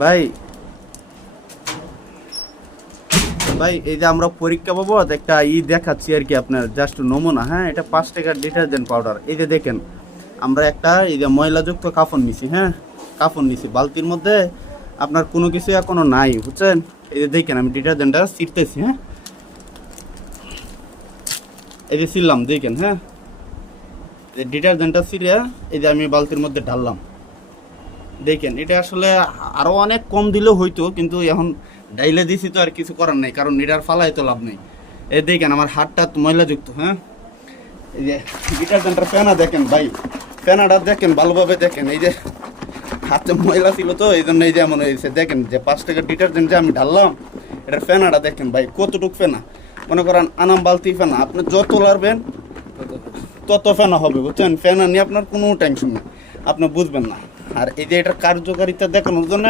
ভাই ভাই এই যে আমরা পরীক্ষা বাবদ একটা দেখাচ্ছি আর কি, আপনার জাস্ট নমুনা। হ্যাঁ, এটা 5 টাকার ডিটারজেন্ট পাউডার। এই যে দেখেন, আমরা একটা এই যে ময়লাযুক্ত কাফন নিছি। হ্যাঁ, কাফন নিছি বালতির মধ্যে, আপনার কোনো কিছু এখনো নাই, বুঝছেন? এই যে দেখেন আমি ডিটারজেন্টটা ছিটতেছি। হ্যাঁ, এই যে ছিললাম, দেখেন। হ্যাঁ, এই ডিটারজেন্টটা ছিঁড়ে এই যে আমি বালতির মধ্যে ঢাললাম। দেখেন, এটা আসলে আরও অনেক কম দিলেও হইতো, কিন্তু এখন ডাইলে দিছি তো আর কিছু করার নেই, কারণ এটার ফালাই তো লাভ নেই। এই দেখেন আমার হাতটা ময়লাযুক্ত। হ্যাঁ, এই যে ডিটারজেন্টের ফেনা দেখেন ভাই, ফেনাটা দেখেন ভালোভাবে দেখেন। এই যে হাতে ময়লা ছিল তো এই জন্য এই যে এমন হয়েছে। দেখেন যে 5 টাকার ডিটারজেন্ট যে আমি ঢাললাম, এটার ফেনাটা দেখেন ভাই, কতটুক ফেনা। মনে করেন আনাম বালতি ফেনা, আপনি যত লাড়বেন তত ফেনা হবে, বুঝছেন? ফেনা নিয়ে আপনার কোনো টেনশন নেই, আপনি বুঝবেন না। আর এই যে এটার কার্যকারিতা দেখানোর জন্য